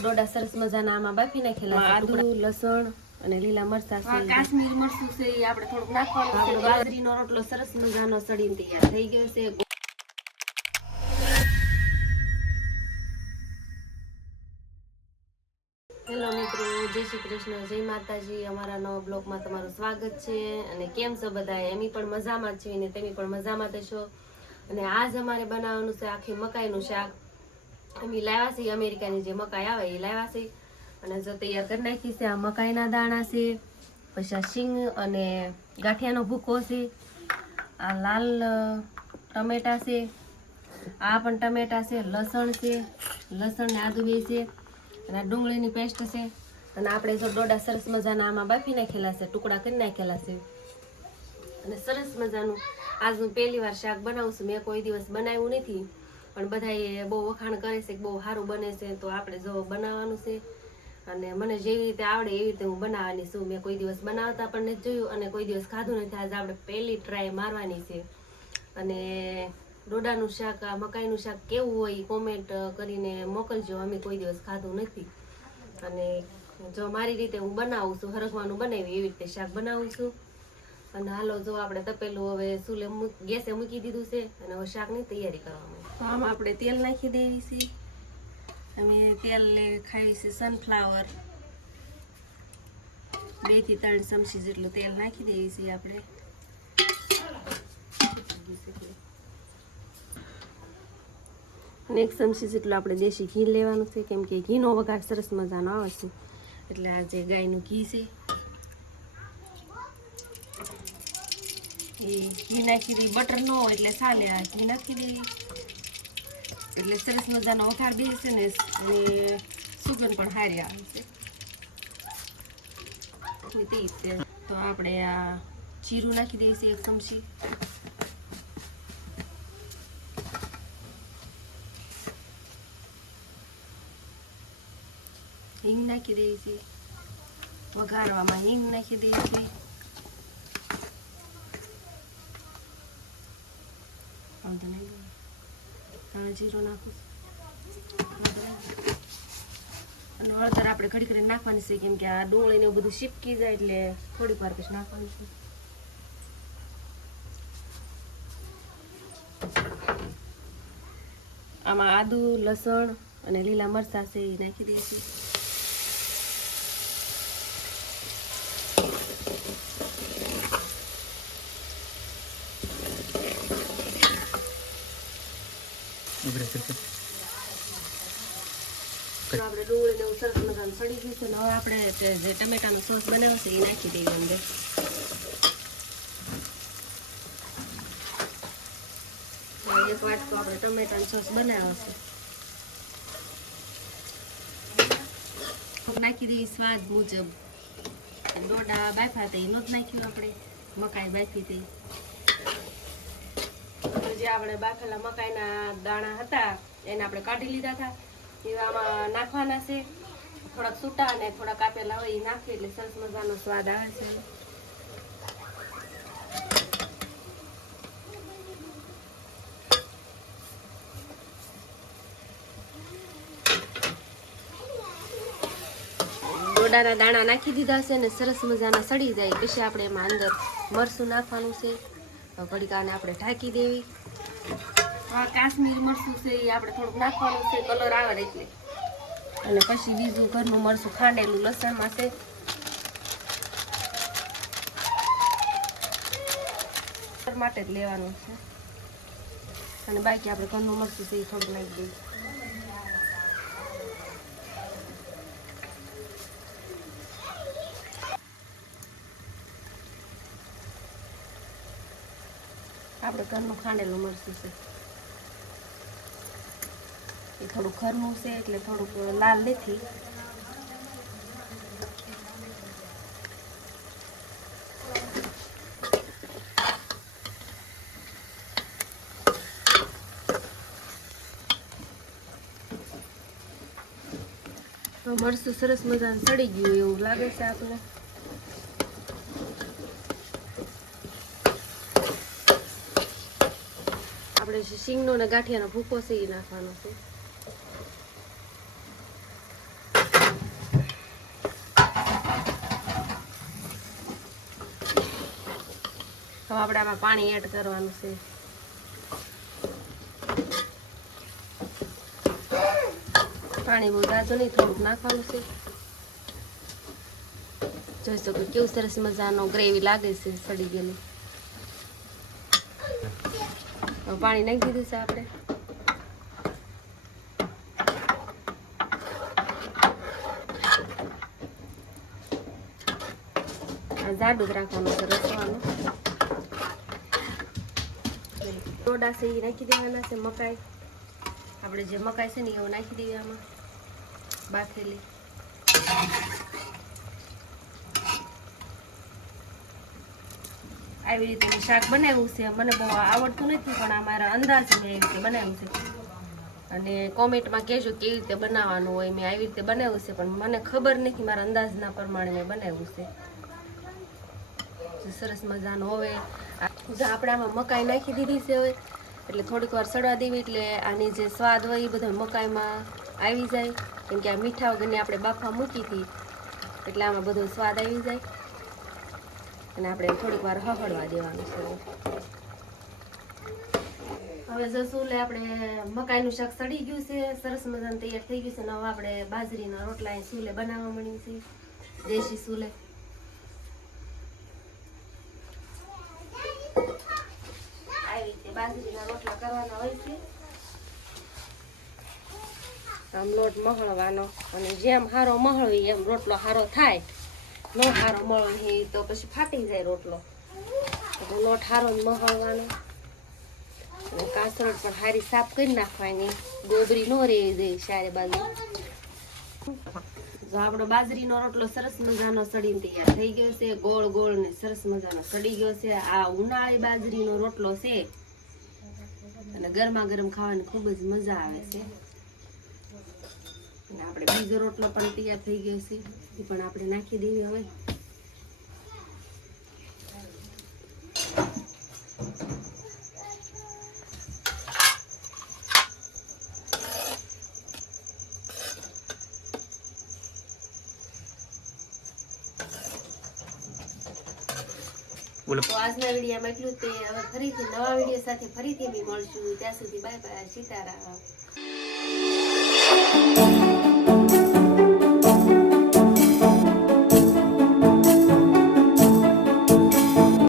ડોડા સરસ મજાના આમાં બાફી નાખેલા છે. આદુ, લસણ અને લીલા મરચાં છે. કાશ્મીર મરચું છે એ આપણે થોડુંક નાખવાનું છે. બાજરીનો રોટલો સરસ મજાનો સડીને તૈયાર થઈ ગયો છે. હેલો મિત્રો, જય શ્રી કૃષ્ણ, જય માતાજી. અમારા નવા બ્લોગમાં તમારું સ્વાગત છે. અને કેમ છો બધા? એમી પણ મજામાં જ છે ને તેમી પણ મજામાં થશો. અને આજ અમારે બનાવવાનું છે આખી મકાઈનું શાક. અમે લાવ્યા છીએ અમેરિકાની જે મકાઈ આવે એ લાવ્યા છે. અને જો તૈયાર કરી નાખી છે. આ મકાઈના દાણા છે, પછી આ શીંગ અને ગાંઠિયાનો ભૂકો છે, આ લાલ ટમેટા છે, આ પણ ટમેટા છે, લસણ છે, લસણ ને આદુ બે છે, અને ડુંગળીની પેસ્ટ છે. અને આપણે જો ડોડા સરસ મજાના આમાં બાફી નાખેલા છે, ટુકડા કરી નાખેલા છે. અને સરસ મજાનું આજ હું પહેલી વાર શાક બનાવું છું. મેં કોઈ દિવસ બનાવ્યું નથી, પણ બધાએ બહુ વખાણ કરે છે કે બહુ સારું બને છે. તો આપણે જો બનાવવાનું છે, અને મને જેવી રીતે આવડે એવી રીતે હું બનાવવાની છું. મેં કોઈ દિવસ બનાવતા પણ નથી જોયું અને કોઈ દિવસ ખાધું નથી. આજે આપણે પહેલી ટ્રાય મારવાની છે. અને ડોડાનું શાક, આ મકાઈનું શાક કેવું હોય કોમેન્ટ કરીને મોકલજો. અમે કોઈ દિવસ ખાધું નથી. અને જો મારી રીતે હું બનાવું છું, હરખવાનું બનાવી એવી રીતે શાક બનાવું છું. અને હાલો જો આપણે તપેલું હવે ચૂલે ગેસે મૂકી દીધું છે. અને હવે શાકની તૈયારી કરવામાં. તો આમાં આપણે તેલ નાખી દેવી છે. અમે તેલ ખાઈ છે સનફ્લાવર. 2 થી 3 ચમચી જેટલું તેલ નાખી દેવી છે આપણે. અને 1 ચમચી જેટલું આપણે દેશી ઘી લેવાનું છે, કેમ કે ઘીનો વઘાર સરસ મજાનો આવે છે. એટલે આ જે ગાયનું ઘી છે એ ઘી નાખી દઈએ. બટર ન હોય એટલે ચાલે. આ ઘી નાખી દઈએ એટલે સરસ મજાનો વઘાર બેસે ને અને સુગંધ પણ સારી આવે છે. તો આપણે આ જીરું નાખી દઈએ છીએ 1 ચમચી. હિંગ નાખી દઈએ છીએ. વઘારવામાં હિંગ નાખી દઈએ છીએ. જીરું નાખું અને હળદર આપણે ઘડી ઘડી નાખવાની છે, કેમ કે આ ડુંગળી ને એવું બધું શીપકી જાય એટલે થોડીક વાર પછી નાખવાની છે. આમાં આદુ, લસણ અને લીલા મરચાં છે એ નાખી દઈશું. આપણે ડુંગળી ને સરસ મજાનું સડી ગયું છે. હવે આપણે જે ટમેટાનો સોસ બનાવ્યો છે એ નાખી દઈએ અંદર. એક વાટકો આપણે ટમેટાનો સોસ બનાવ્યો છે. નાખી દઈએ સ્વાદ મુજબ. ડોડા બાફ્યા હતા એનો જ નાખ્યું આપણે. મકાઈ બાફી હતી જે આપણે બાફેલા મકાઈના દાણા હતા એને આપણે કાઢી લીધા હતા. એ આમાં નાખવાના છે. થોડાક સૂટા અને થોડાક કાપેલા હોય એ નાખીએ એટલે સરસ મજાનો સ્વાદ આવે છે. ડોડાના દાણા નાખી દીધા છે ને સરસ મજાના સડી જાય પછી આપણે એમાં અંદર મરચું નાખવાનું છે. ઘડીકાને આપણે ઢાંકી દેવી. આ કાશ્મીર મરચું છે એ આપણે થોડુંક નાખવાનું છે, કલર આવે એટલે. અને પછી બીજું ઘરનું મરચું ખાંડેલું લસણમાં છે માટે જ લેવાનું છે. અને બાકી આપણે ઘરનું મરચું છે એ થોડુંક નાખી દઈએ. આપણે ઘરનું ખાંડેલું મરચું છે એ થોડું ઘરનું છે એટલે થોડુંક લાલ નથી. તો મરચું સરસ મજાનું સડી ગયું એવું લાગે છે આપણે. આપણે શીંગનો ને ગાંઠિયાનો ભૂકો છે એ નાખવાનો છે. આપણે આમાં પાણી એડ કરવાનું છે. પાણી બહુ જાજુ નહીં, થોડુંક નાખવાનું છે. જોઈ શકો કેવું સરસ મજાનો ગ્રેવી લાગે છે સડી ગયેલી. પાણી નાખી દીધું છે આપણે. જાડું જ રાખવાનું છે રસવાનું. ડોડા છે એ નાખી દેવાના છે. મકાઈ આપણે જે મકાઈ છે ને એવું નાખી દઈએ આમાં બાફેલી. આવી રીતે શાક બનાવ્યું છે. મને બહુ આવડતું નથી પણ આ મારા અંદાજ મેં એવી રીતે બનાવ્યું છે. અને કોમેન્ટમાં કહેજો કેવી રીતે બનાવવાનું હોય. મેં આવી રીતે બનાવ્યું છે પણ મને ખબર નથી, મારા અંદાજના પ્રમાણે મેં બનાવ્યું છે. સરસ મજાનું. હવે આપણે આમાં મકાઈ નાખી દીધી છે. હવે એટલે થોડીક વાર સડવા દેવી એટલે આની જે સ્વાદ હોય એ બધા મકાઈમાં આવી જાય. કેમ કે આ મીઠા વગરની આપણે બાફા મૂકી હતી એટલે આમાં બધો સ્વાદ આવી જાય. અને આપણે થોડીક વાર હળવા દેવાનું છે. હવે જો સુલે આપણે મકાઈનું શાક સડી ગયું છે, સરસ મજાનું તૈયાર થઈ ગયું છે. અને હવે આપણે બાજરીના રોટલા અહીં સુલે બનાવવા માંડીએ છીએ, દેશી સુલે. આવી રીતે બાજરીના રોટલા કરવાના હોય છે. આમ લોટ મહળવાનો અને જેમ હારો મહળવી એમ રોટલો હારો થાય. નો હારો મળે તો પછી ફાટી જાય રોટલો. એટલે લોટ હારો જ મહળવાનો. અને કાસરોટ પણ હારી સાફ કરી નાખવાની, ગોબરી નો રહી જાય ચારે બાજુ. જો આપણો બાજરીનો રોટલો સરસ મજાનો સડીને તૈયાર થઈ ગયો છે. ગોળ ગોળ ને સરસ મજાનો સડી ગયો છે. આ ઉનાળી બાજરીનો રોટલો છે અને ગરમા ગરમ ખાવાની ખૂબ જ મજા આવે છે. અને આપણે બીજો રોટલો પણ તૈયાર થઈ ગયો છે, એ પણ આપણે નાખી દઈએ. હવે તો આજના વિડીયોમાં એટલું જ તે. હવે ફરીથી નવા વિડીયો સાથે ફરીથી અમે મળશું. ત્યાં સુધી બાય બાય. સીતારામ.